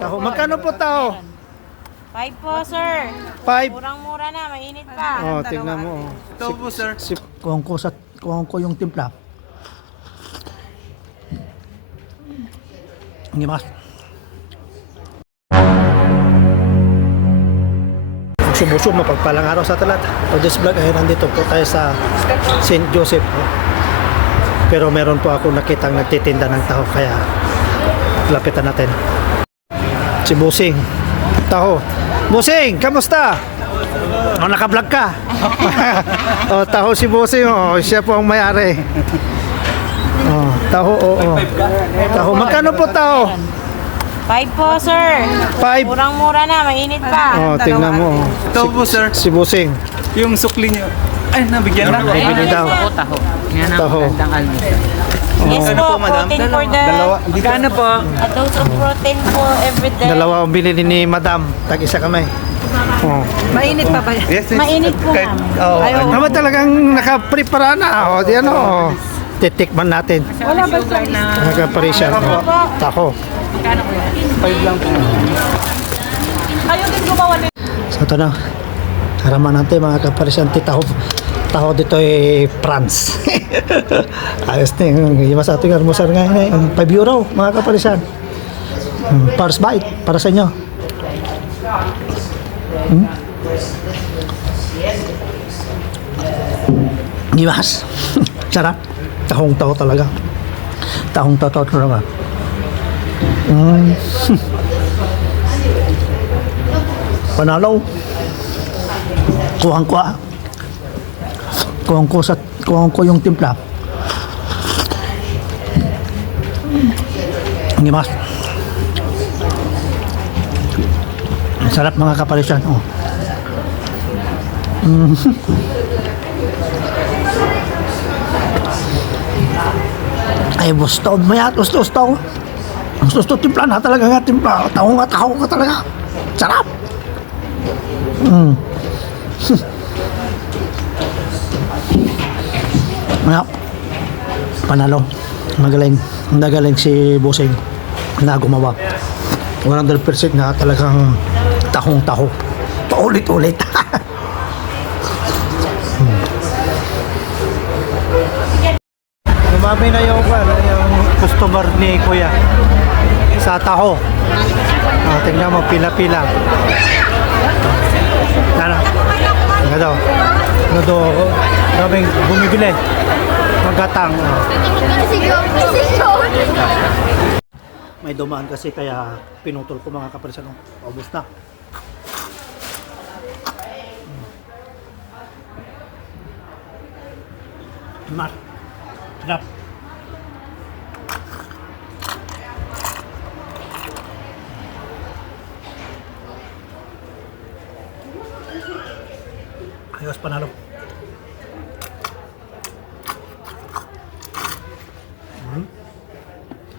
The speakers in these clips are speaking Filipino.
Taho. Magkano po taho? 5 po, sir. 5. Murang-mura na, mainit pa. Oh, tingnan mo. Ito po, sir. Kuha ko yung timpla. Hindi mas. Sumusog, mapagpalang araw sa talat. O this vlog ay nandito po tayo sa St. Joseph. Pero meron po ako nakitang nagtitinda ng taho, kaya lapitan natin. Si Busing. Taho. Busing, kamusta? O, naka-vlog ka. O, taho si Busing. O, siya po ang may-ari. O, taho, oo. Taho. Magkano po taho? 5 po, sir. 5. Murang-mura na, mainit pa. O, tingnan mo. Ito po, sir. Si Busing. Yung sukli niyo. Ay, nabigyan na. Bibili daw. Taho. Yan ang Taho. magandang almusal. Yes Ano po, po, madam? protein for the... Magkano po? A dose of protein po every day. Dalawa ang binili ni Madam. Tag-isa kami. O. Mainit pa ba? Yes, yes. Mainit po, Kahit- ma'am. Oo. Ayaw. Naman talagang nakaprepara na. O, di ano. O. Titikman natin. Wala ba sugar na? Nakaparisyan. O. Taho. Magkano po yan? 5 lang po. Kayo din gumawa nito. So ito na. Haraman natin mga kaparisyan. Taho. Taho dito ay France. Ayos na yung iba sa ating almusal ngayon. 5 euro mga kaparisyan. First bite para sa inyo. Iwas. Sarap. Tahong taho talaga. Tahong taho talaga. Panalo. Kuhang-kuha. Kuhang ko yung timpla. Hindi mas. Ang sarap mga kapalisan. Oh. Ay, gusto mo yan. Gusto. Gusto timpla na talaga nga timpla. Taho ka talaga. Sarap. Ayan. Panalo. Magaling si Busing na gumawa. 100% na talagang tahong-taho. Paulit-ulit. Lumami na yung customer ni Kuya sa taho. Tingnan mo, pila-pila. Ano daw? Ano daw? Daming bumibili. Magatang. May dumaan kasi kaya pinutol ko mga kaparisan. Paubos na. Mar. Sarap. Ayos, panalo.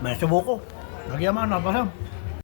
May subuko. Lagyan mo na, basam.